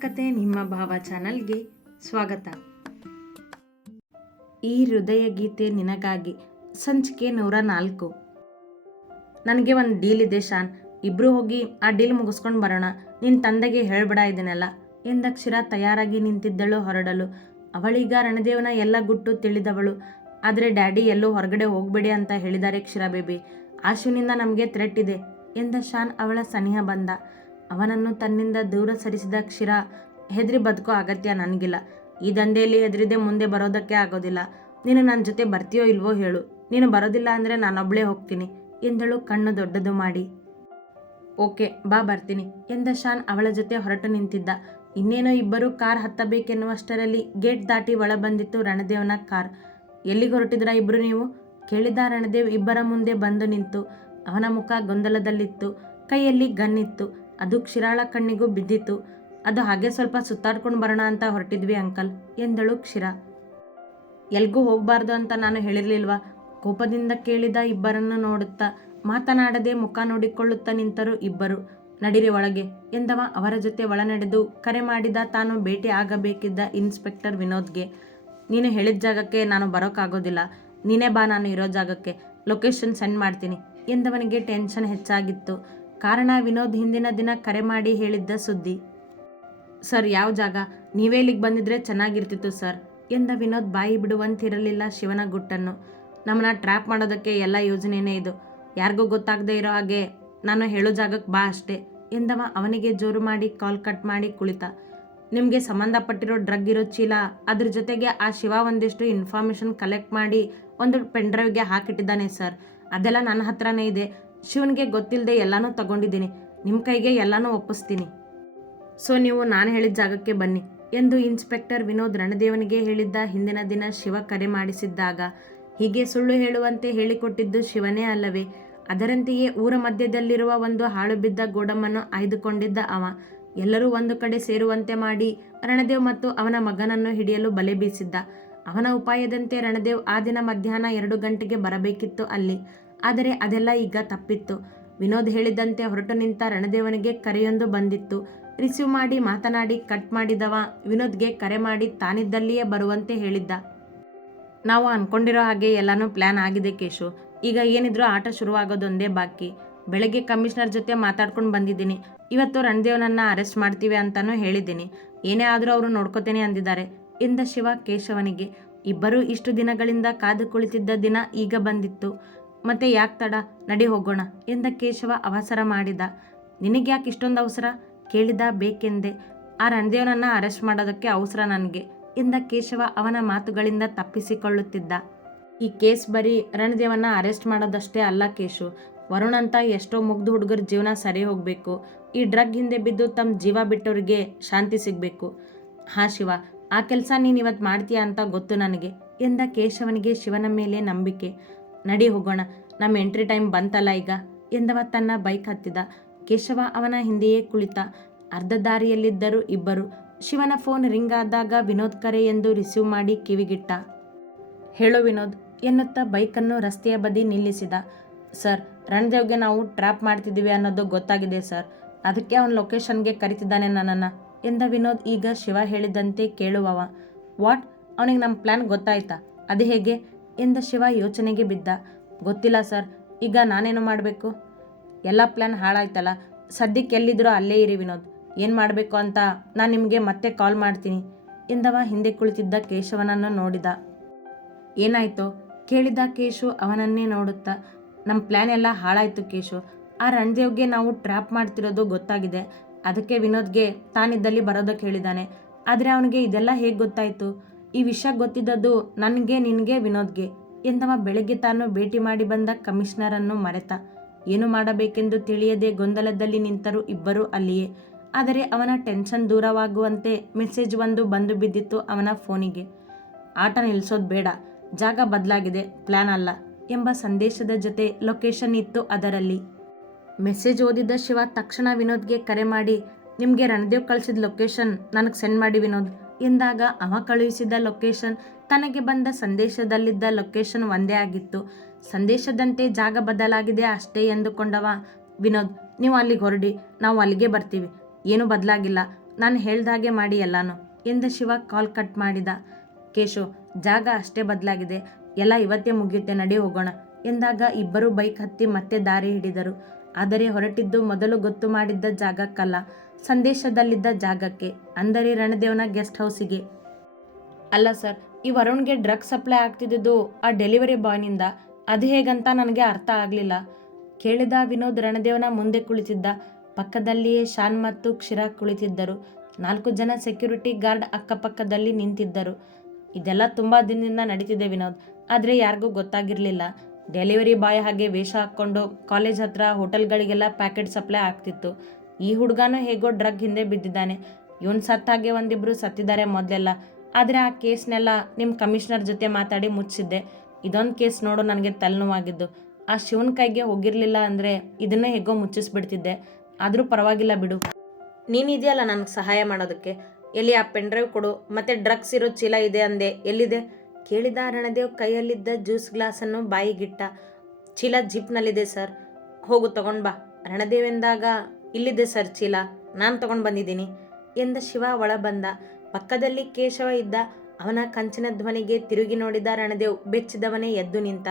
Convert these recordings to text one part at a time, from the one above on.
ಕತೆ ನಿಮ್ಮ ಭಾವ ಚಾನಲ್ಗೆ ಸ್ವಾಗತ. ಈ ಹೃದಯ ಗೀತೆ ನಿನಗಾಗಿ ಸಂಚಿಕೆ ನೂರ ನಾಲ್ಕು. ನನಗೆ ಒಂದು ಡೀಲ್ ಇದೆ ಶಾನ್. ಇಬ್ಬರು ಹೋಗಿ ಆ ಡೀಲ್ ಮುಗಿಸ್ಕೊಂಡು ಬರೋಣ. ನಿನ್ನ ತಂದೆಗೆ ಹೇಳ್ಬೇಡ ಇದನ್ನೆಲ್ಲ. ಎಂದಕ್ಷರ ತಯಾರಾಗಿ ನಿಂತಿದ್ದಳು ಹೊರಡಲು. ಅವಳೀಗ ರಣದೇವನ ಎಲ್ಲ ಗುಟ್ಟು ತಿಳಿದವಳು. ಆದರೆ ಡ್ಯಾಡಿ ಎಲ್ಲೂ ಹೊರಗಡೆ ಹೋಗಬೇಡಿ ಅಂತ ಹೇಳಿದ್ದಾರೆ ಕ್ಷೀರ ಬೇಬಿ. ಆಶುನಿಂದ ನಮಗೆ ಥ್ರೆಟ್ ಇದೆ ಎಂದ ಶಾನ್ ಅವಳ ಸನಿಹ ಬಂದ. ಅವನನ್ನು ತನ್ನಿಂದ ದೂರ ಸರಿಸಿದ ಕ್ಷೀರ ಹೆದರಿ ಬದುಕೋ ಅಗತ್ಯ ನನಗಿಲ್ಲ. ಈ ದಂಧೆಯಲ್ಲಿ ಹೆದರಿದೆ ಮುಂದೆ ಬರೋದಕ್ಕೆ ಆಗೋದಿಲ್ಲ. ನೀನು ನನ್ನ ಜೊತೆ ಬರ್ತೀಯೋ ಇಲ್ವೋ ಹೇಳು. ನೀನು ಬರೋದಿಲ್ಲ ಅಂದರೆ ನಾನೊಬ್ಬಳೇ ಹೋಗ್ತೀನಿ ಎಂದಳು ಕಣ್ಣು ದೊಡ್ಡದು ಮಾಡಿ. ಓಕೆ, ಬಾ ಬರ್ತೀನಿ ಎಂದ ಶಾನ್ ಅವಳ ಜೊತೆ ಹೊರಟು ನಿಂತಿದ್ದ. ಇನ್ನೇನೋ ಇಬ್ಬರು ಕಾರ್ ಹತ್ತಬೇಕೆನ್ನುವಷ್ಟರಲ್ಲಿ ಗೇಟ್ ದಾಟಿ ಒಳ ಬಂದಿತ್ತು ರಣದೇವನ ಕಾರ್. ಎಲ್ಲಿಗೆ ಹೊರಟಿದ್ರ ಇಬ್ಬರು ನೀವು? ಕೇಳಿದ ರಣದೇವ್ ಇಬ್ಬರ ಮುಂದೆ ಬಂದು ನಿಂತು. ಅವನ ಮುಖ ಗೊಂದಲದಲ್ಲಿತ್ತು. ಕೈಯಲ್ಲಿ ಗನ್ನಿತ್ತು ಅದು ಕ್ಷಿರಾಳ ಕಣ್ಣಿಗೂ ಬಿದ್ದಿತ್ತು. ಅದು ಹಾಗೆ ಸ್ವಲ್ಪ ಸುತ್ತಾಡ್ಕೊಂಡು ಬರೋಣ ಅಂತ ಹೊರಟಿದ್ವಿ ಅಂಕಲ್, ಎಂದಳು ಕ್ಷಿರ. ಎಲ್ಗೂ ಹೋಗಬಾರ್ದು ಅಂತ ನಾನು ಹೇಳಿರ್ಲಿಲ್ವಾ? ಕೋಪದಿಂದ ಕೇಳಿದ ಇಬ್ಬರನ್ನು ನೋಡುತ್ತಾ ಮಾತನಾಡದೆ ಮುಖ ನೋಡಿಕೊಳ್ಳುತ್ತಾ ನಿಂತರು ಇಬ್ಬರು. ನಡಿರಿ ಒಳಗೆ, ಎಂದವ ಅವರ ಜೊತೆ ಒಳ ನಡೆದು ಕರೆ ಮಾಡಿದ ತಾನು ಭೇಟಿ ಆಗಬೇಕಿದ್ದ ಇನ್ಸ್ಪೆಕ್ಟರ್ ವಿನೋದ್ಗೆ. ನೀನು ಹೇಳಿದ ಜಾಗಕ್ಕೆ ನಾನು ಬರೋಕ್ಕಾಗೋದಿಲ್ಲ ನೀನೇ ಬಾ, ನಾನು ಇರೋ ಜಾಗಕ್ಕೆ. ಲೊಕೇಶನ್ ಸೆಂಡ್ ಮಾಡ್ತೀನಿ, ಎಂದವನಿಗೆ ಟೆನ್ಷನ್ ಹೆಚ್ಚಾಗಿತ್ತು. ಕಾರಣ ವಿನೋದ್ ಹಿಂದಿನ ದಿನ ಕರೆ ಮಾಡಿ ಹೇಳಿದ್ದ ಸುದ್ದಿ. ಸರ್, ಯಾವ ಜಾಗ? ನೀವೇ ಇಲ್ಲಿಗೆ ಬಂದಿದ್ರೆ ಚೆನ್ನಾಗಿರ್ತಿತ್ತು ಸರ್, ಎಂದ ವಿನೋದ್ ಬಾಯಿ ಬಿಡುವಂತಿರಲಿಲ್ಲ ಶಿವನ ಗುಟ್ಟನ್ನು. ನಮ್ಮನ್ನ ಟ್ರ್ಯಾಪ್ ಮಾಡೋದಕ್ಕೆ ಎಲ್ಲ ಯೋಜನೆಯೇ ಇದು. ಯಾರಿಗೂ ಗೊತ್ತಾಗದೇ ಇರೋ ಹಾಗೆ ನಾನು ಹೇಳೋ ಜಾಗಕ್ಕೆ ಬಾ ಅಷ್ಟೇ, ಎಂದವ ಅವನಿಗೆ ಜೋರು ಮಾಡಿ ಕಾಲ್ ಕಟ್ ಮಾಡಿ ಕುಳಿತ. ನಿಮಗೆ ಸಂಬಂಧಪಟ್ಟಿರೋ ಡ್ರಗ್ ಇರೋ ಚೀಲ, ಅದ್ರ ಜೊತೆಗೆ ಆ ಶಿವ ಒಂದಿಷ್ಟು ಇನ್ಫಾರ್ಮೇಷನ್ ಕಲೆಕ್ಟ್ ಮಾಡಿ ಒಂದು ಪೆನ್ಡ್ರೈವ್ಗೆ ಹಾಕಿಟ್ಟಿದ್ದಾನೆ ಸರ್. ಅದೆಲ್ಲ ನನ್ನ ಹತ್ರನೇ ಇದೆ. ಶಿವನಿಗೆ ಗೊತ್ತಿಲ್ಲದೆ ಎಲ್ಲನೂ ತಗೊಂಡಿದ್ದೀನಿ. ನಿಮ್ಮ ಕೈಗೆ ಎಲ್ಲನೂ ಒಪ್ಪಿಸ್ತೀನಿ. ಸೊ ನೀವು ನಾನು ಹೇಳಿದ ಜಾಗಕ್ಕೆ ಬನ್ನಿ. ಎಂದು ಇನ್ಸ್ಪೆಕ್ಟರ್ ವಿನೋದ್ ರಣದೇವನಿಗೆ ಹೇಳಿದ್ದ ಹಿಂದಿನ ದಿನ ಶಿವ ಕರೆ ಮಾಡಿಸಿದ್ದಾಗ, ಹೀಗೆ ಸುಳ್ಳು ಹೇಳುವಂತೆ ಹೇಳಿಕೊಟ್ಟಿದ್ದು ಶಿವನೇ ಅಲ್ಲವೇ? ಅದರಂತೆಯೇ ಊರ ಮಧ್ಯದಲ್ಲಿರುವ ಒಂದು ಹಾಳು ಬಿದ್ದ ಗೋಡಮ್ಮನ್ನು ಆಯ್ದುಕೊಂಡಿದ್ದ ಅವ. ಎಲ್ಲರೂ ಒಂದು ಕಡೆ ಸೇರುವಂತೆ ಮಾಡಿ ರಣದೇವ್ ಮತ್ತು ಅವನ ಮಗನನ್ನು ಹಿಡಿಯಲು ಬಲೆ ಬೀಸಿದ್ದ. ಅವನ ಉಪಾಯದಂತೆ ರಣದೇವ್ ಆ ದಿನ ಮಧ್ಯಾಹ್ನ ಎರಡು ಗಂಟೆಗೆ ಬರಬೇಕಿತ್ತು ಅಲ್ಲಿ. ಆದರೆ ಅದೆಲ್ಲ ಈಗ ತಪ್ಪಿತ್ತು. ವಿನೋದ್ ಹೇಳಿದಂತೆ ಹೊರಟು ನಿಂತ ರಣದೇವನಿಗೆ ಕರೆಯೊಂದು ಬಂದಿತ್ತು. ರಿಸೀವ್ ಮಾಡಿ ಮಾತನಾಡಿ, ಕಟ್ ಮಾಡಿದವ. ವಿನೋದ್ಗೆ ಕರೆ ಮಾಡಿ ತಾನಿದ್ದಲ್ಲಿಯೇ ಬರುವಂತೆ ಹೇಳಿದ್ದ. ನಾವು ಅನ್ಕೊಂಡಿರೋ ಹಾಗೆ ಎಲ್ಲನೂ ಪ್ಲ್ಯಾನ್ ಆಗಿದೆ ಕೇಶು. ಈಗ ಏನಿದ್ರು ಆಟ ಶುರುವಾಗೋದೊಂದೇ ಬಾಕಿ. ಬೆಳಗ್ಗೆ ಕಮಿಷನರ್ ಜೊತೆ ಮಾತಾಡ್ಕೊಂಡು ಬಂದಿದ್ದೀನಿ. ಇವತ್ತು ರಣದೇವನನ್ನ ಅರೆಸ್ಟ್ ಮಾಡ್ತೀವಿ ಅಂತಾನೂ ಹೇಳಿದ್ದೀನಿ. ಏನೇ ಆದರೂ ಅವರು ನೋಡ್ಕೋತೇನೆ ಅಂದಿದ್ದಾರೆ, ಎಂದ ಶಿವ ಕೇಶವನಿಗೆ. ಇಬ್ಬರೂ ಇಷ್ಟು ದಿನಗಳಿಂದ ಕಾದು ಕುಳಿತಿದ್ದ ದಿನ ಈಗ ಬಂದಿತ್ತು. ಮತ್ತೆ ಯಾಕೆ ತಡ? ನಡಿ ಹೋಗೋಣ ಎಂದ ಕೇಶವ ಅವಸರ ಮಾಡಿದ. ನಿನಗೆ ಯಾಕೆ ಇಷ್ಟೊಂದು ಅವಸರ? ಕೇಳಿದ ಬೇಕೆಂದೆ. ಆ ರಣದೇವನನ್ನ ಅರೆಸ್ಟ್ ಮಾಡೋದಕ್ಕೆ ಅವಸರ ನನಗೆ ಎಂದ ಕೇಶವ ಅವನ ಮಾತುಗಳಿಂದ ತಪ್ಪಿಸಿಕೊಳ್ಳುತ್ತಿದ್ದ. ಈ ಕೇಸ್ ಬರೀ ರಣದೇವನ್ನ ಅರೆಸ್ಟ್ ಮಾಡೋದಷ್ಟೇ ಅಲ್ಲ ಕೇಶು. ವರುಣ್ ಅಂತ ಎಷ್ಟೋ ಮುಗ್ಧ ಹುಡುಗರ ಜೀವನ ಸರಿ ಹೋಗಬೇಕು. ಈ ಡ್ರಗ್ ಹಿಂದೆ ಬಿದ್ದು ತಮ್ಮ ಜೀವ ಬಿಟ್ಟವ್ರಿಗೆ ಶಾಂತಿ ಸಿಗಬೇಕು. ಹಾ ಶಿವ, ಆ ಕೆಲಸ ನೀನು ಇವತ್ತು ಮಾಡ್ತೀಯ ಅಂತ ಗೊತ್ತು ನನಗೆ ಎಂದ ಕೇಶವನಿಗೆ ಶಿವನ ಮೇಲೆ ನಂಬಿಕೆ. ನಡಿ ಹೋಗೋಣ. ನಮ್ಮ ಎಂಟ್ರಿ ಟೈಮ್ ಬಂತಲ್ಲ ಈಗ. ಎಂದವ ತನ್ನ ಬೈಕ್ ಹತ್ತಿದ. ಕೇಶವ ಅವನ ಹಿಂದೆಯೇ ಕುಳಿತ. ಅರ್ಧ ದಾರಿಯಲ್ಲಿದ್ದರು ಇಬ್ಬರು. ಶಿವನ ಫೋನ್ ರಿಂಗ್ ಆದಾಗ ವಿನೋದ್ ಕರೆ ಎಂದು ರಿಸೀವ್ ಮಾಡಿ ಕಿವಿಗಿಟ್ಟ. ಹೇಳು ವಿನೋದ್, ಎನ್ನುತ್ತಾ ಬೈಕನ್ನು ರಸ್ತೆಯ ಬದಿ ನಿಲ್ಲಿಸಿದ. ಸರ್, ರಣದೇವ್ಗೆ ನಾವು ಟ್ರ್ಯಾಪ್ ಮಾಡ್ತಿದ್ದೀವಿ ಅನ್ನೋದು ಗೊತ್ತಾಗಿದೆ ಸರ್. ಅದಕ್ಕೆ ಅವನ ಲೊಕೇಶನ್ಗೆ ಕರಿತಿದ್ದಾನೆ ನನ್ನನ್ನು, ಎಂದ ವಿನೋದ್. ಈಗ ಶಿವ ಹೇಳಿದಂತೆ ಕೇಳುವವ. ವಾಟ್? ಅವನಿಗೆ ನಮ್ಮ ಪ್ಲ್ಯಾನ್ ಗೊತ್ತಾಯ್ತಾ? ಅದು ಹೇಗೆ? ಎಂದ ಶಿವ ಯೋಚನೆಗೆ ಬಿದ್ದ. ಗೊತ್ತಿಲ್ಲ ಸರ್, ಈಗ ನಾನೇನು ಮಾಡಬೇಕು? ಎಲ್ಲ ಪ್ಲ್ಯಾನ್ ಹಾಳಾಯ್ತಲ್ಲ, ಸದ್ಯಕ್ಕೆ ಎಲ್ಲಿದ್ದರೂ ಅಲ್ಲೇ ಇರಿ ವಿನೋದ್. ಏನು ಮಾಡಬೇಕು ಅಂತ ನಾನು ನಿಮಗೆ ಮತ್ತೆ ಕಾಲ್ ಮಾಡ್ತೀನಿ. ಎಂದವ ಹಿಂದೆ ಕುಳಿತಿದ್ದ ಕೇಶವನನ್ನು ನೋಡಿದ. ಏನಾಯ್ತು? ಕೇಳಿದ ಕೇಶು ಅವನನ್ನೇ ನೋಡುತ್ತಾ ನಮ್ಮ ಪ್ಲ್ಯಾನ್ ಎಲ್ಲ ಹಾಳಾಯ್ತು ಕೇಶು. ಆ ರಣದೇವ್ಗೆ ನಾವು ಟ್ರ್ಯಾಪ್ ಮಾಡ್ತಿರೋದು ಗೊತ್ತಾಗಿದೆ. ಅದಕ್ಕೆ ವಿನೋದ್ಗೆ ತಾನಿದ್ದಲ್ಲಿ ಬರೋದಕ್ಕೆ ಹೇಳಿದ್ದಾನೆ ಆದರೆ ಅವನಿಗೆ ಇದೆಲ್ಲ ಹೇಗೆ ಗೊತ್ತಾಯಿತು? ಈ ವಿಷಯ ಗೊತ್ತಿದ್ದದ್ದು ನನಗೆ, ನಿನಗೆ, ವಿನೋದ್ಗೆ. ಎಂದವ ಬೆಳಗ್ಗೆ ತಾನು ಭೇಟಿ ಮಾಡಿ ಬಂದ ಕಮಿಷನರನ್ನು ಮರೆತ, ಏನು ಮಾಡಬೇಕೆಂದು ತಿಳಿಯದೆ ಗೊಂದಲದಲ್ಲಿ ನಿಂತರು ಇಬ್ಬರು ಅಲ್ಲಿಯೇ. ಆದರೆ ಅವನ ಟೆನ್ಷನ್ ದೂರವಾಗುವಂತೆ ಮೆಸೇಜ್ ಒಂದು ಬಂದು ಬಿದ್ದಿತ್ತು ಅವನ ಫೋನಿಗೆ. ಆಟ ನಿಲ್ಲಿಸೋದು ಬೇಡ, ಜಾಗ ಬದಲಾಗಿದೆ ಪ್ಲ್ಯಾನ್ ಅಲ್ಲ ಎಂಬ ಸಂದೇಶದ ಜೊತೆ ಲೊಕೇಶನ್ ಇತ್ತು ಅದರಲ್ಲಿ. ಮೆಸೇಜ್ ಓದಿದ ಶಿವ ತಕ್ಷಣ ವಿನೋದ್ಗೆ ಕರೆ ಮಾಡಿ, ನಿಮಗೆ ರಣದೇವ್ ಕಳಿಸಿದ ಲೊಕೇಶನ್ ನನಗೆ ಸೆಂಡ್ ಮಾಡಿ ವಿನೋದ್ ಎಂದಾಗ ಅವ ಕಳುಹಿಸಿದ ಲೊಕೇಶನ್ ತನಗೆ ಬಂದ ಸಂದೇಶದಲ್ಲಿದ್ದ ಲೊಕೇಶನ್ ಒಂದೇ ಆಗಿತ್ತು. ಸಂದೇಶದಂತೆ ಜಾಗ ಬದಲಾಗಿದೆ ಅಷ್ಟೇ ಎಂದುಕೊಂಡವ ವಿನೋದ್. ನೀವು ಅಲ್ಲಿಗೆ ಹೊರಡಿ, ನಾವು ಅಲ್ಲಿಗೆ ಬರ್ತೀವಿ. ಏನೂ ಬದಲಾಗಿಲ್ಲ. ನಾನು ಹೇಳ್ದಾಗೆ ಮಾಡಿ ಎಲ್ಲಾನು ಎಂದ ಶಿವ ಕಾಲ್ ಕಟ್ ಮಾಡಿದ. ಕೇಶು, ಜಾಗ ಅಷ್ಟೇ ಬದಲಾಗಿದೆ. ಎಲ್ಲ ಇವತ್ತೇ ಮುಗಿಯುತ್ತೆ, ನಡಿ ಹೋಗೋಣ ಎಂದಾಗ ಇಬ್ಬರು ಬೈಕ್ ಹತ್ತಿ ಮತ್ತೆ ದಾರಿ ಹಿಡಿದರು. ಆದರೆ ಹೊರಟಿದ್ದು ಮೊದಲು ಗೊತ್ತು ಮಾಡಿದ್ದ ಜಾಗಕ್ಕಲ್ಲ. ಸಂದೇಶದಲ್ಲಿದ್ದ ಜಾಗಕ್ಕೆ, ಅಂದರೆ ರಣದೇವನ ಗೆಸ್ಟ್ ಹೌಸಿಗೆ. ಅಲ್ಲ ಸರ್, ಈ ವರುಣ್ಗೆ ಡ್ರಗ್ ಸಪ್ಲೈ ಆಗ್ತಿದ್ದುದು ಆ ಡೆಲಿವರಿ ಬಾಯ್ನಿಂದ? ಅದು ಹೇಗಂತ ನನಗೆ ಅರ್ಥ ಆಗಲಿಲ್ಲ. ಕೇಳಿದ ವಿನೋದ್ ರಣದೇವನ ಮುಂದೆ ಕುಳಿತಿದ್ದ. ಪಕ್ಕದಲ್ಲಿಯೇ ಶಾನ್ ಮತ್ತು ಕ್ಷಿರಾ ಕುಳಿತಿದ್ದರು. ನಾಲ್ಕು ಜನ ಸೆಕ್ಯೂರಿಟಿ ಗಾರ್ಡ್ ಅಕ್ಕಪಕ್ಕದಲ್ಲಿ ನಿಂತಿದ್ದರು. ಇದೆಲ್ಲ ತುಂಬ ದಿನದಿಂದ ನಡೀತಿದೆ ವಿನೋದ್. ಆದರೆ ಯಾರಿಗೂ ಗೊತ್ತಾಗಿರಲಿಲ್ಲ. ಡೆಲಿವರಿ ಬಾಯ್ ಹಾಗೆ ವೇಷ ಹಾಕ್ಕೊಂಡು ಕಾಲೇಜ್ ಹತ್ರ ಹೋಟೆಲ್ಗಳಿಗೆಲ್ಲ ಪ್ಯಾಕೆಟ್ ಸಪ್ಲೈ ಆಗ್ತಿತ್ತು. ಈ ಹುಡುಗನೂ ಹೇಗೋ ಡ್ರಗ್ ಹಿಂದೆ ಬಿದ್ದಿದ್ದಾನೆ. ಇವನು ಸತ್ತಾಗೆ ಒಂದಿಬ್ರು ಸತ್ತಿದ್ದಾರೆ ಮೊದಲೆಲ್ಲ. ಆದರೆ ಆ ಕೇಸ್ನೆಲ್ಲ ನಿಮ್ಮ ಕಮಿಷನರ್ ಜೊತೆ ಮಾತಾಡಿ ಮುಚ್ಚಿದ್ದೆ. ಇದೊಂದು ಕೇಸ್ ನೋಡು ನನಗೆ ತಲೆನೋವಾಗಿದ್ದು. ಆ ಶಿವನ ಕೈಗೆ ಹೋಗಿರಲಿಲ್ಲ ಅಂದರೆ ಇದನ್ನು ಹೇಗೋ ಮುಚ್ಚಿಸ್ಬಿಡ್ತಿದ್ದೆ. ಆದರೂ ಪರವಾಗಿಲ್ಲ ಬಿಡು. ನೀನಿದೆಯಲ್ಲ ನನಗೆ ಸಹಾಯ ಮಾಡೋದಕ್ಕೆ? ಎಲ್ಲಿ ಆ ಪೆನ್ಡ್ರೈವ್ ಕೊಡು. ಮತ್ತೆ ಡ್ರಗ್ಸ್ ಇರೋ ಚೀಲ ಇದೆ ಅಂದೆ. ಎಲ್ಲಿದೆ? ಕೇಳಿದ ರಣದೇವ್ ಕೈಯಲ್ಲಿದ್ದ ಜ್ಯೂಸ್ ಗ್ಲಾಸನ್ನು ಬಾಯಿಗಿಟ್ಟ. ಚೀಲ ಜಿಪ್ನಲ್ಲಿದೆ ಸರ್. ಹೋಗು, ತಗೊಂಡು ಬಾ. ರಣದೇವ್ ಎಂದಾಗ ಇಲ್ಲಿದೆ ಸರ್ ಚೀಲ ನಾನು ತಗೊಂಡು ಬಂದಿದ್ದೀನಿ ಎಂದ ಶಿವ ಒಳ ಬಂದ. ಪಕ್ಕದಲ್ಲಿ ಕೇಶವ ಇದ್ದ. ಅವನ ಕಂಚಿನ ಧ್ವನಿಗೆ ತಿರುಗಿ ನೋಡಿದ ರಣದೇವ್ ಬೆಚ್ಚಿದವನೇ ಎದ್ದು ನಿಂತ.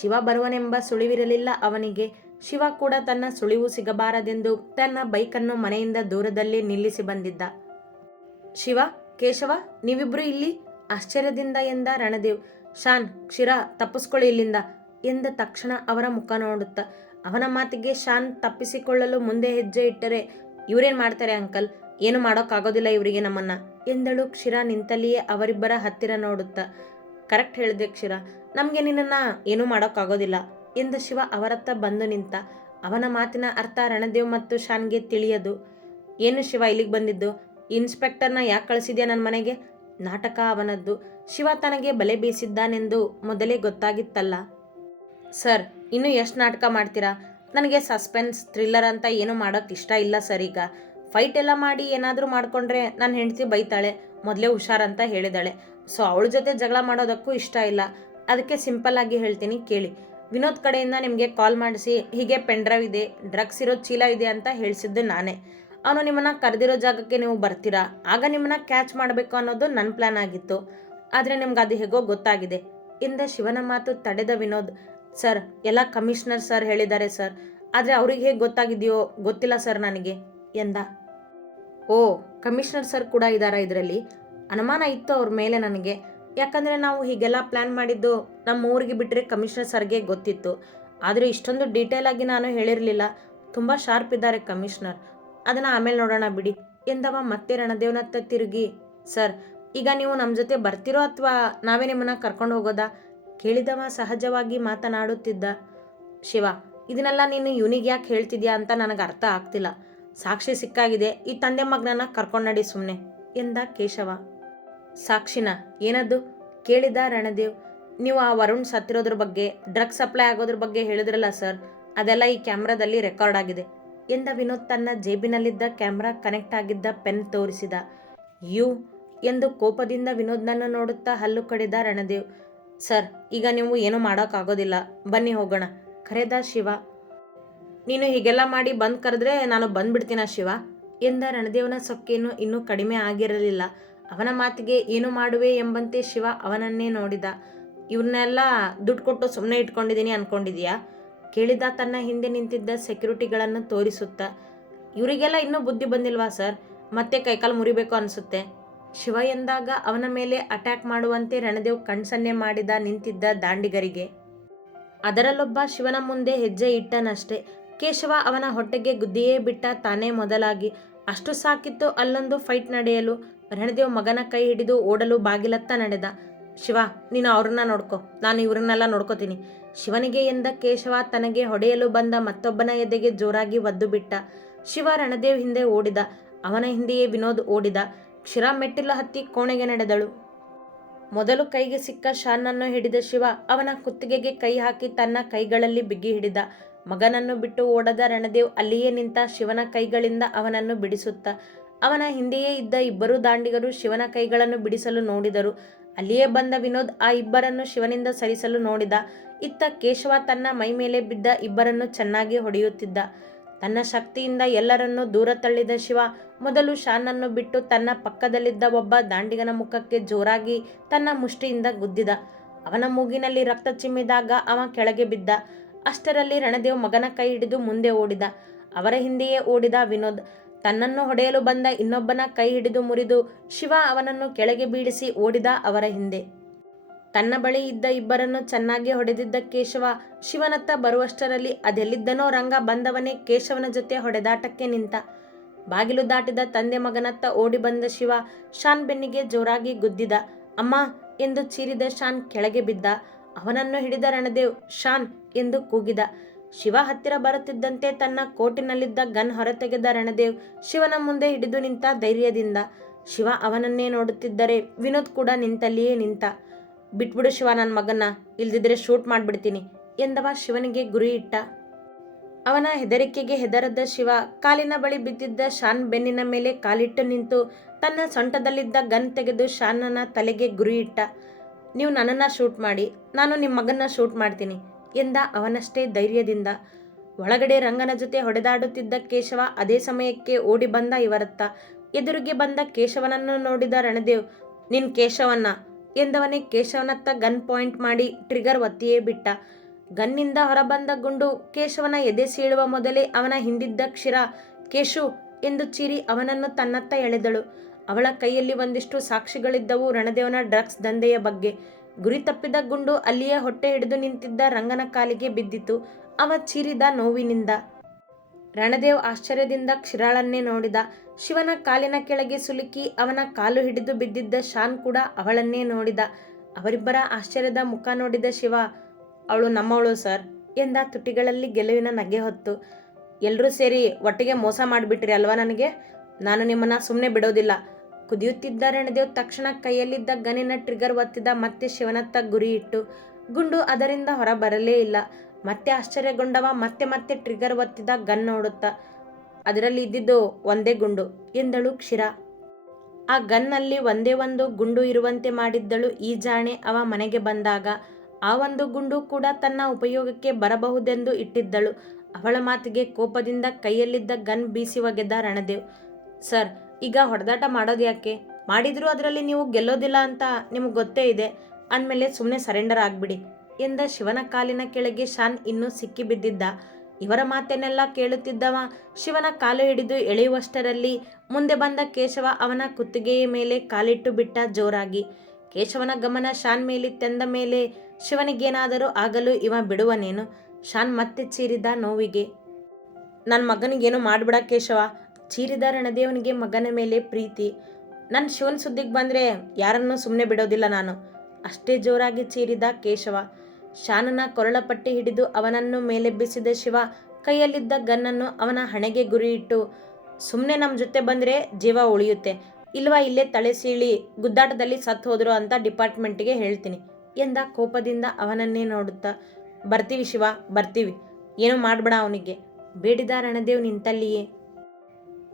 ಶಿವ ಬರುವನೆಂಬ ಸುಳಿವಿರಲಿಲ್ಲ ಅವನಿಗೆ. ಶಿವ ಕೂಡ ತನ್ನ ಸುಳಿವು ಸಿಗಬಾರದೆಂದು ತನ್ನ ಬೈಕನ್ನು ಮನೆಯಿಂದ ದೂರದಲ್ಲಿ ನಿಲ್ಲಿಸಿ ಬಂದಿದ್ದ. ಶಿವ, ಕೇಶವ, ನೀವಿಬ್ರು ಇಲ್ಲಿ? ಆಶ್ಚರ್ಯದಿಂದ ಎಂದ ರಣದೇವ್. ಶಾನ್ ಕ್ಷಿರ ತಪ್ಪಿಸ್ಕೊಳ್ಳಿ ಇಲ್ಲಿಂದ ಎಂದ ತಕ್ಷಣ ಅವರ ಮುಖ ನೋಡುತ್ತ. ಅವನ ಮಾತಿಗೆ ಶಾನ್ ತಪ್ಪಿಸಿಕೊಳ್ಳಲು ಮುಂದೆ ಹೆಜ್ಜೆ ಇಟ್ಟರೆ, ಇವ್ರೇನ್ ಮಾಡ್ತಾರೆ ಅಂಕಲ್? ಏನು ಮಾಡೋಕ್ಕಾಗೋದಿಲ್ಲ ಇವರಿಗೆ ನಮ್ಮನ್ನ. ಎಂದಳು ಕ್ಷಿರ ನಿಂತಲ್ಲಿಯೇ ಅವರಿಬ್ಬರ ಹತ್ತಿರ ನೋಡುತ್ತ. ಕರೆಕ್ಟ್ ಹೇಳಿದೆ ಕ್ಷಿರ. ನಮಗೆ ನಿನ್ನನ್ನ ಏನೂ ಮಾಡೋಕ್ಕಾಗೋದಿಲ್ಲ ಎಂದ ಶಿವ ಅವರತ್ತ ಬಂದು ನಿಂತ. ಅವನ ಮಾತಿನ ಅರ್ಥ ರಣದೇವ್ ಮತ್ತು ಶಾನ್ಗೆ ತಿಳಿಯದು. ಏನು ಶಿವ ಇಲ್ಲಿಗೆ ಬಂದಿದ್ದು? ಇನ್ಸ್ಪೆಕ್ಟರ್ನ ಯಾಕೆ ಕಳಿಸಿದ್ಯಾ ನನ್ನ ಮನೆಗೆ? ನಾಟಕ ಅವನದ್ದು. ಶಿವ ತನಗೆ ಬಲೆ ಬೀಸಿದ್ದಾನೆಂದು ಮೊದಲೇ ಗೊತ್ತಾಗಿತ್ತಲ್ಲ. ಸರ್, ಇನ್ನೂ ಎಷ್ಟು ನಾಟಕ ಮಾಡ್ತೀರಾ? ನನಗೆ ಸಸ್ಪೆನ್ಸ್, ಥ್ರಿಲ್ಲರ್ ಅಂತ ಏನು ಮಾಡೋಕ್ಕೆ ಇಷ್ಟ ಇಲ್ಲ ಸರ್ ಈಗ. ಫೈಟ್ ಎಲ್ಲ ಮಾಡಿ ಏನಾದರೂ ಮಾಡಿಕೊಂಡ್ರೆ ನನ್ನ ಹೆಂಡತಿ ಬೈತಾಳೆ, ಮೊದಲೇ ಹುಷಾರಂತ ಹೇಳಿದಾಳೆ. ಸೊ ಅವಳ ಜೊತೆ ಜಗಳ ಮಾಡೋದಕ್ಕೂ ಇಷ್ಟ ಇಲ್ಲ. ಅದಕ್ಕೆ ಸಿಂಪಲ್ ಆಗಿ ಹೇಳ್ತೀನಿ, ಕೇಳಿ. ವಿನೋದ್ ಕಡೆಯಿಂದ ನಿಮಗೆ ಕಾಲ್ ಮಾಡಿಸಿ, ಹೀಗೆ ಪೆಂಡ್ರೈವ್ ಇದೆ, ಡ್ರಗ್ಸ್ ಇರೋ ಚೀಲ ಇದೆ ಅಂತ ಹೇಳಿಸಿದ್ದು ನಾನೇ. ಅವನು ನಿಮ್ಮನ್ನು ಕರೆದಿರೋ ಜಾಗಕ್ಕೆ ನೀವು ಬರ್ತೀರಾ? ಆಗ ನಿಮ್ಮನ್ನು ಕ್ಯಾಚ್ ಮಾಡಬೇಕು ಅನ್ನೋದು ನನ್ನ ಪ್ಲ್ಯಾನ್ ಆಗಿತ್ತು. ಆದರೆ ನಿಮ್ಗೆ ಅದು ಹೇಗೋ ಗೊತ್ತಾಗಿದೆ. ಇಂದ ಶಿವನ ಮಾತು ತಡೆದ ವಿನೋದ್ ಸರ್, ಎಲ್ಲ ಕಮಿಷನರ್ ಸರ್ ಹೇಳಿದ್ದಾರೆ ಸರ್. ಆದರೆ ಅವ್ರಿಗೆ ಹೇಗೆ ಗೊತ್ತಾಗಿದೆಯೋ ಗೊತ್ತಿಲ್ಲ ಸರ್ ನನಗೆ, ಎಂದ. ಓ, ಕಮಿಷನರ್ ಸರ್ ಕೂಡ ಇದ್ದಾರ ಇದರಲ್ಲಿ? ಅನುಮಾನ ಇತ್ತು ಅವ್ರ ಮೇಲೆ ನನಗೆ. ಯಾಕಂದರೆ ನಾವು ಹೀಗೆಲ್ಲ ಪ್ಲ್ಯಾನ್ ಮಾಡಿದ್ದು ನಮ್ಮ ಊರಿಗೆ ಬಿಟ್ಟರೆ ಕಮಿಷನರ್ ಸರ್ಗೆ ಗೊತ್ತಿತ್ತು. ಆದರೆ ಇಷ್ಟೊಂದು ಡೀಟೇಲ್ ಆಗಿ ನಾನು ಹೇಳಿರಲಿಲ್ಲ. ತುಂಬ ಶಾರ್ಪ್ ಇದ್ದಾರೆ ಕಮಿಷನರ್. ಅದನ್ನು ಆಮೇಲೆ ನೋಡೋಣ ಬಿಡಿ, ಎಂದವ ಮತ್ತೆ ರಣದೇವನತ್ತ ತಿರುಗಿ. ಸರ್, ಈಗ ನೀವು ನಮ್ಮ ಜೊತೆ ಬರ್ತಿರೋ ಅಥವಾ ನಾವೇ ನಿಮ್ಮನ್ನ ಕರ್ಕೊಂಡು ಹೋಗೋದಾ? ಕೇಳಿದವ ಸಹಜವಾಗಿ ಮಾತನಾಡುತ್ತಿದ್ದ ಶಿವ, ಇದನ್ನೆಲ್ಲ ನೀನು ಇವನಿಗೆ ಯಾಕೆ ಹೇಳ್ತಿದ್ಯಾ ಅಂತ ನನಗೆ ಅರ್ಥ ಆಗ್ತಿಲ್ಲ. ಸಾಕ್ಷಿ ಸಿಕ್ಕಾಗಿದೆ, ಈ ತಂದೆ ಮಗನನ್ನ ಕರ್ಕೊಂಡು ಸುಮ್ಮನೆ ಎಂದ ಕೇಶವ. ಸಾಕ್ಷಿನ, ಏನದು? ಕೇಳಿದ ರಣದೇವ್. ನೀವು ಆ ವರುಣ್ ಸತ್ತಿರೋದ್ರ ಬಗ್ಗೆ, ಡ್ರಗ್ ಸಪ್ಲೈ ಆಗೋದ್ರ ಬಗ್ಗೆ ಹೇಳಿದ್ರಲ್ಲ ಸರ್, ಅದೆಲ್ಲ ಈ ಕ್ಯಾಮ್ರಾದಲ್ಲಿ ರೆಕಾರ್ಡ್ ಆಗಿದೆ ಎಂದ ವಿನೋದ್ ತನ್ನ ಜೇಬಿನಲ್ಲಿದ್ದ ಕ್ಯಾಮ್ರಾ ಕನೆಕ್ಟ್ ಆಗಿದ್ದ ಪೆನ್ ತೋರಿಸಿದ. ಯು ಎಂದು ಕೋಪದಿಂದ ವಿನೋದ್ನನ್ನು ನೋಡುತ್ತಾ ಹಲ್ಲು ಕಡಿದ ರಣದೇವ್. ಸರ್, ಈಗ ನೀವು ಏನೂ ಮಾಡೋಕ್ಕಾಗೋದಿಲ್ಲ. ಬನ್ನಿ ಹೋಗೋಣ. ಕರೆದ ಶಿವ. ನೀನು ಹೀಗೆಲ್ಲ ಮಾಡಿ ಬಂದ್ ಕರೆದ್ರೆ ನಾನು ಬಂದ್ಬಿಡ್ತೀನ ಶಿವ? ಎಂದ ರಣದೇವನ ಸೊಕ್ಕೇನು ಇನ್ನೂ ಕಡಿಮೆ ಆಗಿರಲಿಲ್ಲ. ಅವನ ಮಾತಿಗೆ ಏನು ಮಾಡುವೆ ಎಂಬಂತೆ ಶಿವ ಅವನನ್ನೇ ನೋಡಿದ. ಇವನ್ನೆಲ್ಲ ದುಡ್ಡು ಕೊಟ್ಟು ಸುಮ್ಮನೆ ಇಟ್ಕೊಂಡಿದ್ದೀನಿ ಅನ್ಕೊಂಡಿದೀಯಾ ಕೇಳಿದ ತನ್ನ ಹಿಂದೆ ನಿಂತಿದ್ದ ಸೆಕ್ಯೂರಿಟಿಗಳನ್ನು ತೋರಿಸುತ್ತಾ. ಇವರಿಗೆಲ್ಲ ಇನ್ನೂ ಬುದ್ಧಿ ಬಂದಿಲ್ವಾ ಸರ್? ಮತ್ತೆ ಕೈಕಾಲು ಮುರಿಬೇಕು ಅನಿಸುತ್ತೆ. ಶಿವ ಎಂದಾಗ ಅವನ ಮೇಲೆ ಅಟ್ಯಾಕ್ ಮಾಡುವಂತೆ ರಣದೇವ್ ಕಣ್ಸನ್ನೆ ಮಾಡಿದ ನಿಂತಿದ್ದ ದಾಂಡಿಗರಿಗೆ. ಅದರಲ್ಲೊಬ್ಬ ಶಿವನ ಮುಂದೆ ಹೆಜ್ಜೆ ಇಟ್ಟನಷ್ಟೇ. ಕೇಶವ ಅವನ ಹೊಟ್ಟೆಗೆ ಗುದ್ದಿಯೇ ಬಿಟ್ಟ ತಾನೇ ಮೊದಲಾಗಿ. ಅಷ್ಟು ಸಾಕಿತ್ತು ಅಲ್ಲೊಂದು ಫೈಟ್ ನಡೆಯಲು. ರಣದೇವ್ ಮಗನ ಕೈ ಹಿಡಿದು ಓಡಲು ಬಾಗಿಲತ್ತ ನಡೆದ. ಶಿವ, ನೀನು ಅವ್ರನ್ನ ನೋಡ್ಕೊ. ನಾನು ಇವ್ರನ್ನೆಲ್ಲ ನೋಡ್ಕೋತೀನಿ. ಶಿವನಿಗೆ ಎಂದ ಕೇಶವ ತನಗೆ ಹೊಡೆಯಲು ಬಂದ ಮತ್ತೊಬ್ಬನ ಎದೆಗೆ ಜೋರಾಗಿ ಒದ್ದು ಬಿಟ್ಟ. ಶಿವ ರಣದೇವ್ ಹಿಂದೆ ಓಡಿದ. ಅವನ ಹಿಂದೆಯೇ ವಿನೋದ್ ಓಡಿದ. ಕ್ಷಿರ ಮೆಟ್ಟಿಲು ಹತ್ತಿ ಕೋಣೆಗೆ ನಡೆದಳು. ಮೊದಲು ಕೈಗೆ ಸಿಕ್ಕ ಶಾನನ್ನು ಹಿಡಿದ ಶಿವ ಅವನ ಕುತ್ತಿಗೆಗೆ ಕೈ ಹಾಕಿ ತನ್ನ ಕೈಗಳಲ್ಲಿ ಬಿಗಿ ಹಿಡಿದ. ಮಗನನ್ನು ಬಿಟ್ಟು ಓಡದ ರಣದೇವ್ ಅಲ್ಲಿಯೇ ನಿಂತ ಶಿವನ ಕೈಗಳಿಂದ ಅವನನ್ನು ಬಿಡಿಸುತ್ತ. ಅವನ ಹಿಂದೆಯೇ ಇದ್ದ ಇಬ್ಬರು ದಾಂಡಿಗರು ಶಿವನ ಕೈಗಳನ್ನು ಬಿಡಿಸಲು ನೋಡಿದರು. ಅಲ್ಲಿಯೇ ಬಂದ ವಿನೋದ್ ಆ ಇಬ್ಬರನ್ನು ಶಿವನಿಂದ ಸರಿಸಲು ನೋಡಿದ. ಇತ್ತ ಕೇಶವ ತನ್ನ ಮೈ ಮೇಲೆ ಬಿದ್ದ ಇಬ್ಬರನ್ನು ಚೆನ್ನಾಗಿ ಹೊಡೆಯುತ್ತಿದ್ದ. ತನ್ನ ಶಕ್ತಿಯಿಂದ ಎಲ್ಲರನ್ನೂ ದೂರ ತಳ್ಳಿದ ಶಿವ ಮೊದಲು ಶಾನನ್ನು ಬಿಟ್ಟು ತನ್ನ ಪಕ್ಕದಲ್ಲಿದ್ದ ಒಬ್ಬ ದಾಂಡಿಗನ ಮುಖಕ್ಕೆ ಜೋರಾಗಿ ತನ್ನ ಮುಷ್ಟಿಯಿಂದ ಗುದ್ದಿದ. ಅವನ ಮೂಗಿನಲ್ಲಿ ರಕ್ತ ಚಿಮ್ಮಿದಾಗ ಅವ ಕೆಳಗೆ ಬಿದ್ದ. ಅಷ್ಟರಲ್ಲಿ ರಣದೇವ್ ಮಗನ ಕೈ ಹಿಡಿದು ಮುಂದೆ ಓಡಿದ. ಅವರ ಹಿಂದೆಯೇ ಓಡಿದ ವಿನೋದ್. ತನ್ನನ್ನು ಹೊಡೆಯಲು ಬಂದ ಇನ್ನೊಬ್ಬನ ಕೈ ಹಿಡಿದು ಮುರಿದು ಶಿವ ಅವನನ್ನು ಕೆಳಗೆ ಬೀಳಿಸಿ ಓಡಿದ ಅವರ ಹಿಂದೆ. ತನ್ನ ಬಳಿ ಇದ್ದ ಇಬ್ಬರನ್ನು ಚೆನ್ನಾಗಿ ಹೊಡೆದಿದ್ದ ಕೇಶವ ಶಿವನತ್ತ ಬರುವಷ್ಟರಲ್ಲಿ ಅದೆಲ್ಲಿದ್ದನೋ ರಂಗ ಬಂದವನೇ ಕೇಶವನ ಜೊತೆ ಹೊಡೆದಾಟಕ್ಕೆ ನಿಂತ. ಬಾಗಿಲು ದಾಟಿದ ತಂದೆ ಮಗನತ್ತ ಓಡಿ ಬಂದ ಶಿವ ಶಾನ್ ಬೆನ್ನಿಗೆ ಜೋರಾಗಿ ಗುದ್ದಿದ. ಅಮ್ಮ ಎಂದು ಚೀರಿದ ಶಾನ್ ಕೆಳಗೆ ಬಿದ್ದ. ಅವನನ್ನು ಹಿಡಿದ ರಣದೇವ್ ಶಾನ್ ಎಂದು ಕೂಗಿದ. ಶಿವ ಹತ್ತಿರ ಬರುತ್ತಿದ್ದಂತೆ ತನ್ನ ಕೋಟಿನಲ್ಲಿದ್ದ ಗನ್ ಹೊರತೆಗೆದ ರಣದೇವ್ ಶಿವನ ಮುಂದೆ ಹಿಡಿದು ನಿಂತ ಧೈರ್ಯದಿಂದ. ಶಿವ ಅವನನ್ನೇ ನೋಡುತ್ತಿದ್ದರೆ ವಿನೋದ್ ಕೂಡ ನಿಂತಲ್ಲಿಯೇ ನಿಂತ. ಬಿಟ್ಬಿಡು ಶಿವ ನನ್ನ ಮಗನ್ನ, ಇಲ್ದಿದ್ರೆ ಶೂಟ್ ಮಾಡಿಬಿಡ್ತೀನಿ ಎಂದವ ಶಿವನಿಗೆ ಗುರಿ ಇಟ್ಟ. ಅವನ ಹೆದರಿಕೆಗೆ ಹೆದರದ ಶಿವ ಕಾಲಿನ ಬಳಿ ಬಿದ್ದಿದ್ದ ಶಾನ್ ಬೆನ್ನಿನ ಮೇಲೆ ಕಾಲಿಟ್ಟು ನಿಂತು ತನ್ನ ಸೊಂಟದಲ್ಲಿದ್ದ ಗನ್ ತೆಗೆದು ಶಾನನ ತಲೆಗೆ ಗುರಿ ಇಟ್ಟ. ನೀವು ನನ್ನನ್ನು ಶೂಟ್ ಮಾಡಿ, ನಾನು ನಿಮ್ಮ ಮಗನ್ನ ಶೂಟ್ ಮಾಡ್ತೀನಿ ಎಂದ ಅವನಷ್ಟೇ ಧೈರ್ಯದಿಂದ. ಒಳಗಡೆ ರಂಗನ ಜೊತೆ ಹೊಡೆದಾಡುತ್ತಿದ್ದ ಕೇಶವ ಅದೇ ಸಮಯಕ್ಕೆ ಓಡಿ ಬಂದ ಇವರತ್ತ. ಎದುರಿಗೆ ಬಂದ ಕೇಶವನನ್ನು ನೋಡಿದ ರಣದೇವ್, ನಿನ್ ಕೇಶವನ್ನ ಎಂದವನೇ ಕೇಶವನತ್ತ ಗನ್ ಪಾಯಿಂಟ್ ಮಾಡಿ ಟ್ರಿಗರ್ ಒತ್ತಿಯೇ ಬಿಟ್ಟ. ಗನ್ನಿಂದ ಹೊರಬಂದ ಗುಂಡು ಕೇಶವನ ಎದೆ ಸೀಳುವ ಮೊದಲೇ ಅವನ ಹಿಂದಿದ್ದ ಕ್ಷಿರ, ಕೇಶು ಎಂದು ಚೀರಿ ಅವನನ್ನು ತನ್ನತ್ತ ಎಳೆದಳು. ಅವಳ ಕೈಯಲ್ಲಿ ಒಂದಿಷ್ಟು ಸಾಕ್ಷಿಗಳಿದ್ದವು ರಣದೇವನ ಡ್ರಗ್ಸ್ ದಂಧೆಯ ಬಗ್ಗೆ. ಗುರಿ ತಪ್ಪಿದ ಗುಂಡು ಅಲ್ಲಿಯೇ ಹೊಟ್ಟೆ ಹಿಡಿದು ನಿಂತಿದ್ದ ರಂಗನ ಕಾಲಿಗೆ ಬಿದ್ದಿತು. ಅವ ಚೀರಿದ ನೋವಿನಿಂದ. ರಣದೇವ್ ಆಶ್ಚರ್ಯದಿಂದ ಕ್ಷಿರಾಳನ್ನೇ ನೋಡಿದ. ಶಿವನ ಕಾಲಿನ ಕೆಳಗೆ ಸುಲುಕಿ ಅವನ ಕಾಲು ಹಿಡಿದು ಬಿದ್ದಿದ್ದ ಶಾನ್ ಕೂಡ ಅವಳನ್ನೇ ನೋಡಿದ. ಅವರಿಬ್ಬರ ಆಶ್ಚರ್ಯದ ಮುಖ ನೋಡಿದ ಶಿವ, ಅವಳು ನಮ್ಮವಳು ಸರ್ ಎಂದ ತುಟಿಗಳಲ್ಲಿ ಗೆಲುವಿನ ನಗೆ ಹೊತ್ತು. ಎಲ್ಲರೂ ಸೇರಿ ಒಟ್ಟಿಗೆ ಮೋಸ ಮಾಡಿಬಿಟ್ರಿ ಅಲ್ವಾ ನನಗೆ? ನಾನು ನಿಮ್ಮನ್ನ ಸುಮ್ಮನೆ ಬಿಡೋದಿಲ್ಲ. ಕುದಿಯುತ್ತಿದ್ದ ರಣದೇವ್ ತಕ್ಷಣ ಕೈಯಲ್ಲಿದ್ದ ಗನಿನ ಟ್ರಿಗರ್ ಒತ್ತಿದ ಮತ್ತೆ ಶಿವನತ್ತ ಗುರಿ ಇಟ್ಟು. ಗುಂಡು ಅದರಿಂದ ಹೊರ ಬರಲೇ ಇಲ್ಲ. ಮತ್ತೆ ಆಶ್ಚರ್ಯಗೊಂಡವ, ಮತ್ತೆ ಮತ್ತೆ ಟ್ರಿಗರ್ ಒತ್ತಿದ ಗನ್ ನೋಡುತ್ತಾ, ಅದರಲ್ಲಿ ಇದ್ದಿದ್ದು ಒಂದೇ ಗುಂಡು, ಎಂದಳು ಕ್ಷಿರ. ಆ ಗನ್ನಲ್ಲಿ ಒಂದೇ ಒಂದು ಗುಂಡು ಇರುವಂತೆ ಮಾಡಿದ್ದಳು ಈ ಜಾಣೆ ಅವ ಮನೆಗೆ ಬಂದಾಗ. ಆ ಒಂದು ಗುಂಡು ಕೂಡ ತನ್ನ ಉಪಯೋಗಕ್ಕೆ ಬರಬಹುದೆಂದು ಇಟ್ಟಿದ್ದಳು. ಅವಳ ಮಾತಿಗೆ ಕೋಪದಿಂದ ಕೈಯಲ್ಲಿದ್ದ ಗನ್ ಬೀಸಿ ಒಗೆದ ರಣದೇವ್. ಸರ್, ಈಗ ಹೊಡೆದಾಟ ಮಾಡೋದು ಯಾಕೆ? ಮಾಡಿದರೂ ಅದರಲ್ಲಿ ನೀವು ಗೆಲ್ಲೋದಿಲ್ಲ ಅಂತ ನಿಮಗೆ ಗೊತ್ತೇ ಇದೆ. ಅಂದಮೇಲೆ ಸುಮ್ಮನೆ ಸರೆಂಡರ್ ಆಗಿಬಿಡಿ. ಎಂದ ಶಿವನ ಕಾಲಿನ ಕೆಳಗೆ ಶಾನ್ ಇನ್ನೂ ಸಿಕ್ಕಿ ಬಿದ್ದಿದ್ದ. ಇವರ ಮಾತನ್ನೆಲ್ಲ ಕೇಳುತ್ತಿದ್ದವ. ಶಿವನ ಕಾಲು ಹಿಡಿದು ಎಳೆಯುವಷ್ಟರಲ್ಲಿ ಮುಂದೆ ಬಂದ ಕೇಶವ ಅವನ ಕುತ್ತಿಗೆಯ ಮೇಲೆ ಕಾಲಿಟ್ಟು ಬಿಟ್ಟ ಜೋರಾಗಿ. ಕೇಶವನ ಗಮನ ಶಾನ್ ಮೇಲೆ ಮೇಲಿತ್ತೆಂದ ಮೇಲೆ ಶಿವನಿಗೇನಾದರೂ ಆಗಲು ಇವ ಬಿಡುವನೇನು? ಶಾನ್ ಮತ್ತೆ ಚೀರಿದ ನೋವಿಗೆ. ನನ್ನ ಮಗನಿಗೇನು ಮಾಡ್ಬಿಡ ಕೇಶವ. ಚೀರಿದ ರಣದೇವನಿಗೆ ಮಗನ ಮೇಲೆ ಪ್ರೀತಿ. ನನ್ನ ಶಿವನ ಸುದ್ದಿಗೆ ಬಂದರೆ ಯಾರನ್ನೂ ಸುಮ್ಮನೆ ಬಿಡೋದಿಲ್ಲ ನಾನು. ಅಷ್ಟೇ ಜೋರಾಗಿ ಚೀರಿದ ಕೇಶವ. ಶಾನನ ಕೊರಳಪಟ್ಟಿ ಹಿಡಿದು ಅವನನ್ನು ಮೇಲೆಬ್ಬಿಸಿದ ಶಿವ ಕೈಯಲ್ಲಿದ್ದ ಗನ್ನನ್ನು ಅವನ ಹಣೆಗೆ ಗುರಿಯಿಟ್ಟು ಸುಮ್ಮನೆ ನಮ್ಮ ಜೊತೆ ಬಂದರೆ ಜೀವ ಉಳಿಯುತ್ತೆ. ಇಲ್ವಾ ಇಲ್ಲೇ ತಲೆ ಸೀಳಿ ಗುದ್ದಾಟದಲ್ಲಿ ಸತ್ತು ಹೋದ್ರು ಅಂತ ಡಿಪಾರ್ಟ್ಮೆಂಟಿಗೆ ಹೇಳ್ತೀನಿ. ಎಂದ ಕೋಪದಿಂದ ಅವನನ್ನೇ ನೋಡುತ್ತಾ, ಬರ್ತೀವಿ ಶಿವ, ಬರ್ತೀವಿ. ಏನೂ ಮಾಡಬೇಡ ಅವನಿಗೆ. ಬೇಡಿದ ರಣದೇವ್ ನಿಂತಲ್ಲಿಯೇ.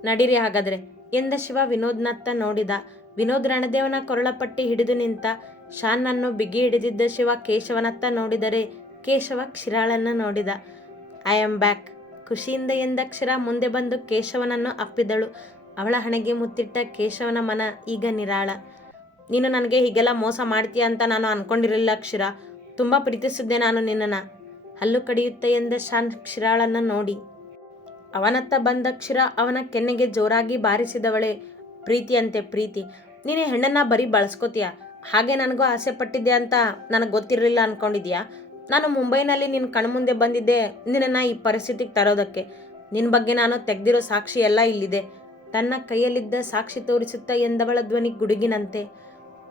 ನಡೀರಿ ಹಾಗಾದ್ರೆ ಎಂದ ಶಿವ ವಿನೋದ್ನತ್ತ ನೋಡಿದ ವಿನೋದ್ ರಣದೇವನ ಕೊರಳಪಟ್ಟಿ ಹಿಡಿದು ನಿಂತ ಶಾನ್ನನ್ನು ಬಿಗಿ ಹಿಡಿದಿದ್ದ ಶಿವ ಕೇಶವನತ್ತ ನೋಡಿದರೆ ಕೇಶವ ಕ್ಷಿರಾಳನ್ನು ನೋಡಿದ. ಐ ಆಮ್ ಬ್ಯಾಕ್ ಖುಷಿಯಿಂದ ಎಂದ ಕ್ಷಿರ ಮುಂದೆ ಬಂದು ಕೇಶವನನ್ನು ಅಪ್ಪಿದಳು. ಅವಳ ಹಣೆಗೆ ಮುತ್ತಿಟ್ಟ ಕೇಶವನ ಮನ ಈಗ ನಿರಾಳ. ನೀನು ನನಗೆ ಹೀಗೆಲ್ಲ ಮೋಸ ಮಾಡ್ತೀಯ ಅಂತ ನಾನು ಅನ್ಕೊಂಡಿರಲಿಲ್ಲ ಕ್ಷಿರ. ತುಂಬ ಪ್ರೀತಿಸಿದ್ದೆ ನಾನು ನಿನ್ನನ್ನು. ಹಲ್ಲು ಕಡಿಯುತ್ತೆ ಎಂದ ಶಾನ್ ಕ್ಷಿರಾಳನ್ನು ನೋಡಿ. ಅವನತ್ತ ಬಂದ ಕ್ಷಿರ ಅವನ ಕೆನ್ನೆಗೆ ಜೋರಾಗಿ ಬಾರಿಸಿದವಳೆ, ಪ್ರೀತಿಯಂತೆ ಪ್ರೀತಿ. ನೀನು ಹೆಣ್ಣನ್ನ ಬರೀ ಬಳಸ್ಕೋತೀಯ? ಹಾಗೆ ನನಗೂ ಆಸೆ ಪಟ್ಟಿದ್ದೆ ಅಂತ ನನಗೆ ಗೊತ್ತಿರಲಿಲ್ಲ ಅಂದ್ಕೊಂಡಿದ್ಯಾ ನಾನು ಮುಂಬೈನಲ್ಲಿ ನಿನ್ನ ಕಣ್ಮುಂದೆ ಬಂದಿದ್ದೆ ನಿನ್ನನ್ನು ಈ ಪರಿಸ್ಥಿತಿಗೆ ತರೋದಕ್ಕೆ. ನಿನ್ನ ಬಗ್ಗೆ ನಾನು ತೆಗೆದಿರೋ ಸಾಕ್ಷಿ ಎಲ್ಲ ಇಲ್ಲಿದೆ. ತನ್ನ ಕೈಯಲ್ಲಿದ್ದ ಸಾಕ್ಷಿ ತೋರಿಸುತ್ತಾ ಎಂದವಳ ಧ್ವನಿ ಗುಡುಗಿನಂತೆ.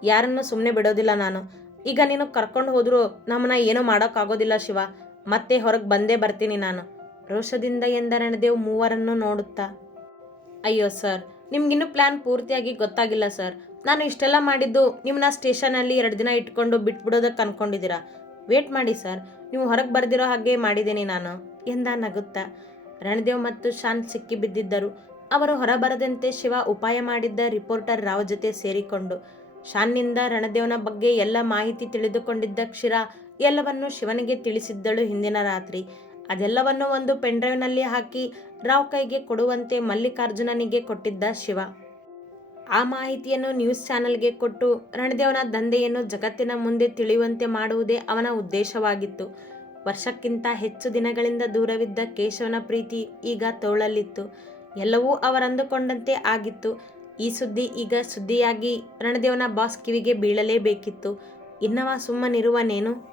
ಯಾರನ್ನು ಸುಮ್ಮನೆ ಬಿಡೋದಿಲ್ಲ ನಾನು. ಈಗ ನೀನು ಕರ್ಕೊಂಡು ಹೋದರೂ ನಮ್ಮನ್ನ ಏನೂ ಮಾಡೋಕ್ಕಾಗೋದಿಲ್ಲ ಶಿವ. ಮತ್ತೆ ಹೊರಗೆ ಬಂದೇ ಬರ್ತೀನಿ ನಾನು. ರೋಷದಿಂದ ಎಂದರಣದೇವ್ ಮೂವರನ್ನು ನೋಡುತ್ತಾ. ಅಯ್ಯೋ ಸರ್ ನಿಮ್ಗಿನ್ನೂ ಪ್ಲ್ಯಾನ್ ಪೂರ್ತಿಯಾಗಿ ಗೊತ್ತಾಗಿಲ್ಲ ಸರ್ ನಾನು ಇಷ್ಟೆಲ್ಲ ಮಾಡಿದ್ದು ನಿಮ್ಮನ್ನ ಸ್ಟೇಷನಲ್ಲಿ ಎರಡು ದಿನ ಇಟ್ಕೊಂಡು ಬಿಟ್ಬಿಡೋದಕ್ಕೆ ಅನ್ಕೊಂಡಿದ್ದೀರಾ? ವೇಟ್ ಮಾಡಿ ಸರ್ ನೀವು ಹೊರಗೆ ಬರ್ದಿರೋ ಹಾಗೆ ಮಾಡಿದ್ದೀನಿ ನಾನು. ಎಂದ ನಗುತ್ತಾ? ರಣದೇವ್ ಮತ್ತು ಶಾನ್ ಸಿಕ್ಕಿ ಬಿದ್ದಿದ್ದರು. ಅವರು ಹೊರಬರದಂತೆ ಶಿವ ಉಪಾಯ ಮಾಡಿದ್ದ ರಿಪೋರ್ಟರ್ ರಾವ್ ಜೊತೆ ಸೇರಿಕೊಂಡು. ಶಾನ್ನಿಂದ ರಣದೇವನ ಬಗ್ಗೆ ಎಲ್ಲ ಮಾಹಿತಿ ತಿಳಿದುಕೊಂಡಿದ್ದ ಕ್ಷಿರ ಎಲ್ಲವನ್ನು ಶಿವನಿಗೆ ತಿಳಿಸಿದ್ದಳು ಹಿಂದಿನ ರಾತ್ರಿ. ಅದೆಲ್ಲವನ್ನು ಒಂದು ಪೆನ್ಡ್ರೈವ್ನಲ್ಲಿ ಹಾಕಿ ರಾವ್ ಕೈಗೆ ಕೊಡುವಂತೆ ಮಲ್ಲಿಕಾರ್ಜುನನಿಗೆ ಕೊಟ್ಟಿದ್ದ ಶಿವ. ಆ ಮಾಹಿತಿಯನ್ನು ನ್ಯೂಸ್ ಚಾನೆಲ್ಗೆ ಕೊಟ್ಟು ರಣದೇವನ ದಂಧೆಯನ್ನು ಜಗತ್ತಿನ ಮುಂದೆ ತಿಳಿಯುವಂತೆ ಮಾಡುವುದೇ ಅವನ ಉದ್ದೇಶವಾಗಿತ್ತು. ವರ್ಷಕ್ಕಿಂತ ಹೆಚ್ಚು ದಿನಗಳಿಂದ ದೂರವಿದ್ದ ಕೇಶವನ ಪ್ರೀತಿ ಈಗ ತೋಳಲ್ಲಿತ್ತು ಎಲ್ಲವೂ ಅವರಂದುಕೊಂಡಂತೆ ಆಗಿತ್ತು. ಈ ಸುದ್ದಿ ಈಗ ಸುದ್ದಿಯಾಗಿ ರಣದೇವನ ಬಾಸ್ ಕಿವಿಗೆ ಬೀಳಲೇಬೇಕಿತ್ತು. ಇನ್ನವ ಸುಮ್ಮನಿರುವನೇನು?